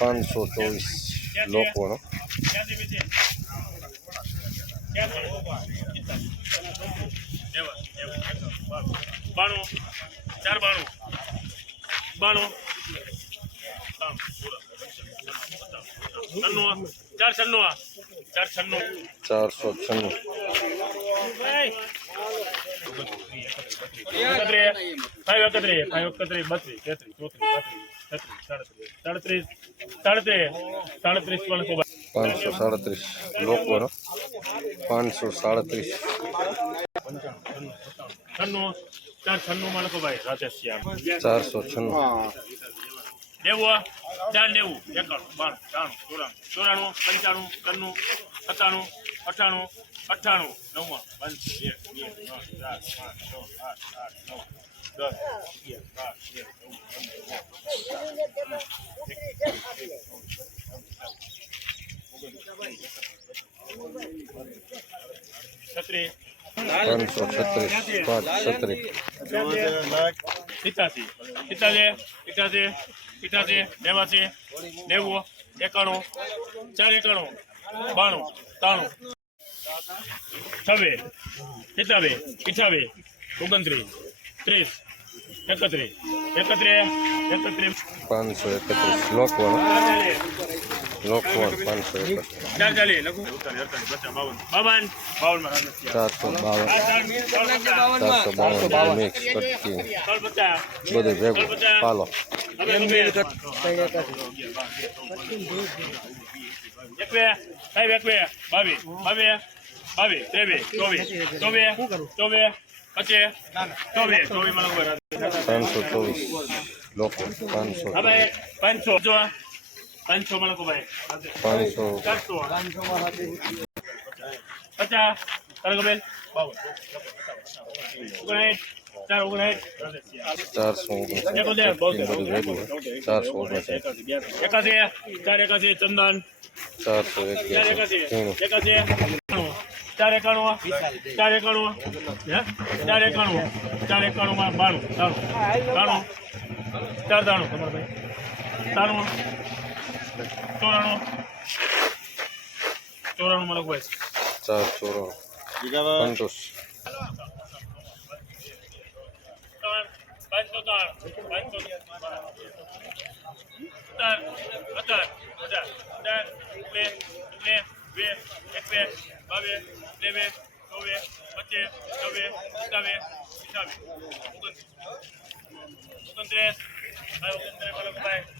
પાંચસો ચોવીસ લોકોનો. બાણું ચાર બાણું બાણું ચાર છન્નું ચાર છન્નું ચારસો છન્નું એકત્રીસ એકત્રીસ, બત્રીસ, તેત્રીસ, ચોત્રીસ પાંત્રીસ પાંચસો સાડત્રીસ લોકોનો પાંચસો સાડત્રીસ ચારસો છન્નું નેવું ચાર નેવું એકાણું બાર ત્રાણું ચોરાણું ચોરાણું પંચાણું ત્રણું સત્તાણું અઠ્ઠાણું અઠ્ઠાણું નવ્વાણું પંચ એક બે ત્રણ ચાર પાંચ છ આઠ આઠ નવ દસ અગિયાર બાર તેર ચૌદ છત્રીસ ત્રણસો છત્રીસ પાંચ છત્રીસ સિત્યાસી નેવાસી નેવું એકાણું ચાર એકાણું બાણું ત્રાણું છવ્વીસ સિત્તાવીસ અઠાવીસ ઓગણત્રીસ ત્રીસ એકત્રીસ. એકત્રીસ એકત્રીસ પાંચસો એકત્રીસ લોકોનો લોકોનો પાંચસો. ચારસો બાવન પચાસ. ચારસો બાવન મિક્સ કટકી બધું ભેગું પાલો પચીસ, ચોવીસ. પાંચસો લોકો પાંચસો પાંચસો જો પાંચસો માં લખો ભાઈ. પાંચસો. ચારસો. પચાસ. તારે ખબર? બાવન. ઓગણસાઠ. ચાર ઓગણસાઠ. ચારસો. ઓગણસાઠ ચારસો ઓગણસાઠ. એકાસી. ચાર એકાસી ચંદન. ચારસો ચાર એકાસી. એકાસી. ચાર એકાણું. ચાર એકાણું. ચાર એકાણું. ચાર એકાણું બાણું. તાણું તાણું ચાર દાણું તમારે ભાઈ. તાણું ચોરાણું ચોરાણું માં લખવાય ચાર ચોરાણું અઠાવીસ ઓગણત્રીસ ઓગણત્રીસ ભાઈ ઓગણત્રીસ ભાઈ